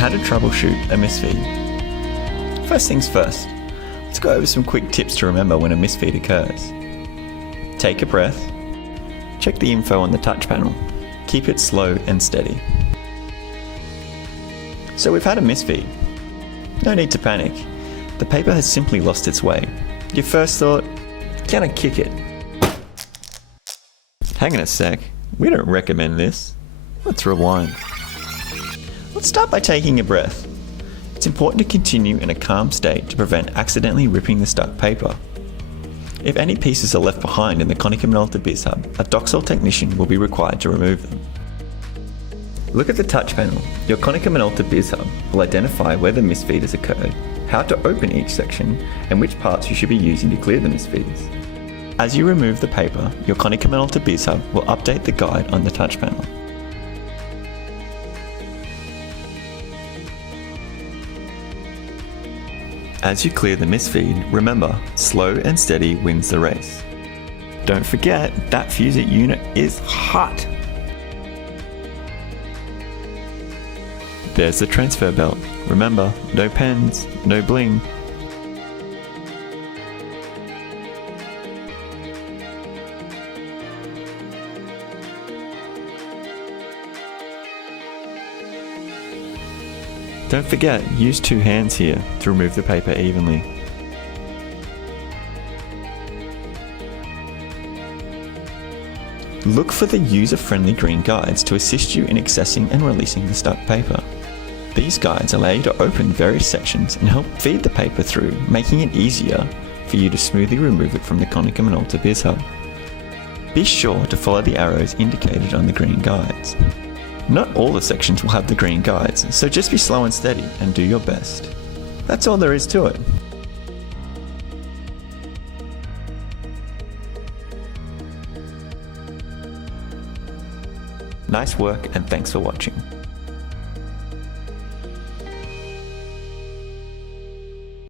how to troubleshoot a misfeed. First things first, let's go over some quick tips to remember when a misfeed occurs. Take a breath, check the info on the touch panel, keep it slow and steady. So we've had a misfeed. No need to panic, the paper has simply lost its way. Your first thought, can I kick it? Hang on a sec, we don't recommend this. Let's rewind. Let's start by taking a breath. It's important to continue in a calm state to prevent accidentally ripping the stuck paper. If any pieces are left behind in the Konica Minolta bizhub, a DocSol technician will be required to remove them. Look at the touch panel. Your Konica Minolta bizhub will identify where the misfeed has occurred, how to open each section, and which parts you should be using to clear the misfeeds. As you remove the paper, your Konica Minolta bizhub will update the guide on the touch panel. As you clear the misfeed, remember, slow and steady wins the race. Don't forget, that fuse-it unit is hot! There's the transfer belt. Remember, no pens, no bling. Don't forget, use two hands here to remove the paper evenly. Look for the user-friendly green guides to assist you in accessing and releasing the stuck paper. These guides allow you to open various sections and help feed the paper through, making it easier for you to smoothly remove it from the Konica Minolta bizhub. Be sure to follow the arrows indicated on the green guides. Not all the sections will have the green guides, so just be slow and steady and do your best. That's all there is to it. Nice work and thanks for watching.